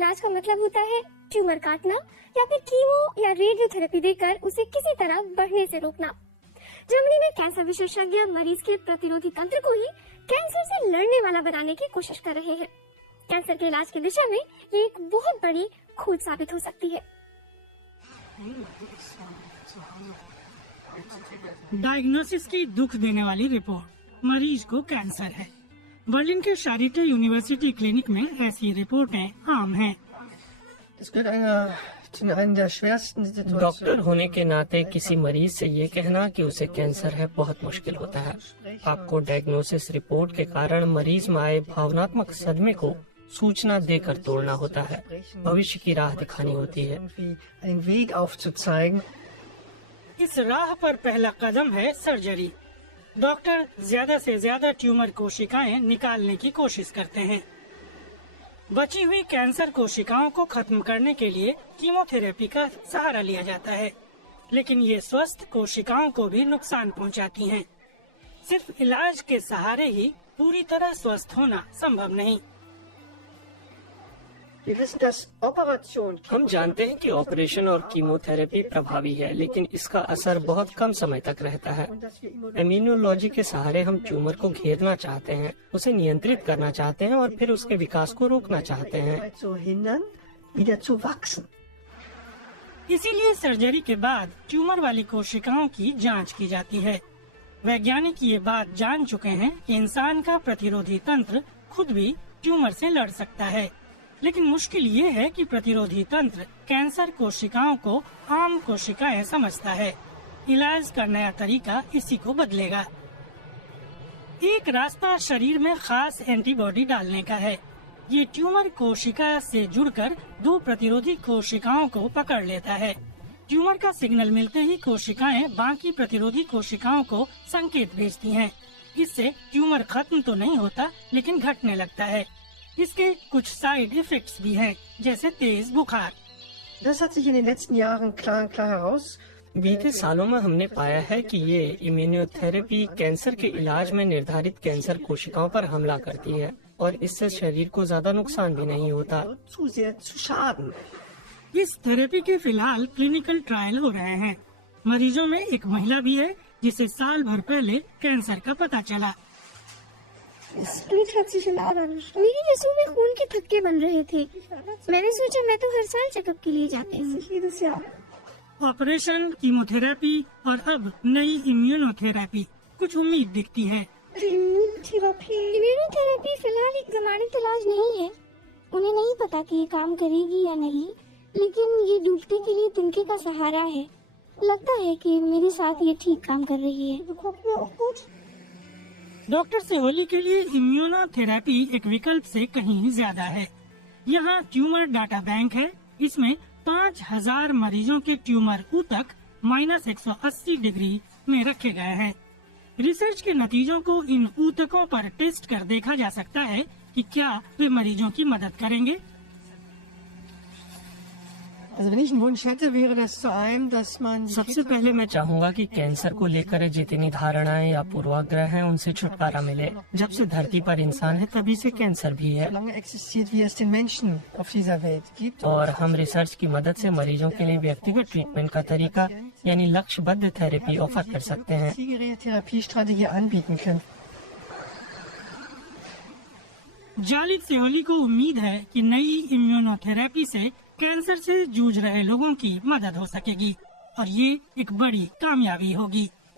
इलाज का मतलब होता है ट्यूमर काटना या फिर कीमो या रेडियोथेरेपी देकर उसे किसी तरह बढ़ने से रोकना। जर्मनी में कैंसर विशेषज्ञ मरीज के प्रतिरोधी तंत्र को ही कैंसर से लड़ने वाला बनाने की कोशिश कर रहे हैं। कैंसर के इलाज की दिशा में ये एक बहुत बड़ी खोज साबित हो सकती है। डायग्नोसिस की दुख देने वाली रिपोर्ट, मरीज को कैंसर है। बर्लिन के शारिटे यूनिवर्सिटी क्लिनिक में ऐसी रिपोर्टें आम हैं। डॉक्टर होने के नाते किसी मरीज से ये कहना कि उसे कैंसर है बहुत मुश्किल होता है। आपको डायग्नोसिस रिपोर्ट के कारण मरीज में आए भावनात्मक सदमे को सूचना देकर तोड़ना होता है, भविष्य की राह दिखानी होती है। इस राह पर पहला कदम है सर्जरी। डॉक्टर ज्यादा से ज्यादा ट्यूमर कोशिकाएं निकालने की कोशिश करते हैं। बची हुई कैंसर कोशिकाओं को खत्म करने के लिए कीमोथेरेपी का सहारा लिया जाता है, लेकिन ये स्वस्थ कोशिकाओं को भी नुकसान पहुंचाती हैं। सिर्फ इलाज के सहारे ही पूरी तरह स्वस्थ होना संभव नहीं। हम जानते हैं कि ऑपरेशन और कीमोथेरेपी प्रभावी है, लेकिन इसका असर बहुत कम समय तक रहता है। इम्यूनोलॉजी के सहारे हम ट्यूमर को घेरना चाहते हैं, उसे नियंत्रित करना चाहते हैं और फिर उसके विकास को रोकना चाहते हैं। इसीलिए सर्जरी के बाद ट्यूमर वाली कोशिकाओं की जांच की जाती है। वैज्ञानिक ये बात जान चुके हैं कि इंसान का प्रतिरोधी तंत्र खुद भी ट्यूमर से लड़ सकता है, लेकिन मुश्किल ये है कि प्रतिरोधी तंत्र कैंसर कोशिकाओं को आम कोशिकाएं समझता है। इलाज का नया तरीका इसी को बदलेगा। एक रास्ता शरीर में खास एंटीबॉडी डालने का है। ये ट्यूमर कोशिका से जुड़कर दो प्रतिरोधी कोशिकाओं को पकड़ लेता है। ट्यूमर का सिग्नल मिलते ही कोशिकाएं बाकी प्रतिरोधी कोशिकाओं को संकेत भेजती हैं। इससे ट्यूमर खत्म तो नहीं होता, लेकिन घटने लगता है। इसके कुछ साइड इफेक्ट्स भी हैं, जैसे तेज बुखार। बीते सालों में हमने पाया है कि ये इम्यूनोथेरेपी कैंसर के इलाज में निर्धारित कैंसर कोशिकाओं पर हमला करती है और इससे शरीर को ज्यादा नुकसान भी नहीं होता। इस थेरेपी के फिलहाल क्लिनिकल ट्रायल हो रहे हैं। मरीजों में एक महिला भी है जिसे साल भर पहले कैंसर का पता चला। मेरी नसों में खून के थक्के बन रहे थे। मैंने सोचा मैं तो हर साल चेकअप के लिए जाती हूँ। ऑपरेशन, कीमोथेरेपी और अब नई इम्यूनोथेरेपी, कुछ उम्मीद दिखती है। इम्यूनोथेरेपी फिलहाल एक प्रमाणित इलाज नहीं है। उन्हें नहीं पता कि ये काम करेगी या नहीं, लेकिन ये डूबते के लिए तिनके का सहारा है। लगता है कि मेरे साथ ये ठीक काम कर रही है। डॉक्टर सेहोली के लिए इम्यूनोथेरेपी एक विकल्प से कहीं ज्यादा है। यहाँ ट्यूमर डाटा बैंक है। इसमें 5000 मरीजों के ट्यूमर ऊतक -180 डिग्री में रखे गए हैं। रिसर्च के नतीजों को इन ऊतकों पर टेस्ट कर देखा जा सकता है कि क्या वे मरीजों की मदद करेंगे। सबसे पहले मैं चाहूँगा कि कैंसर को लेकर जितनी धारणाएं या पूर्वाग्रह हैं उनसे छुटकारा मिले। जब से धरती पर इंसान है तभी से कैंसर भी है, और हम रिसर्च की मदद से मरीजों के लिए व्यक्तिगत ट्रीटमेंट का तरीका यानी लक्ष्यबद्ध थेरेपी ऑफर कर सकते हैं। जालिद सेहोली को उम्मीद है कि नई इम्यूनोथेरेपी से कैंसर से जूझ रहे लोगों की मदद हो सकेगी और ये एक बड़ी कामयाबी होगी।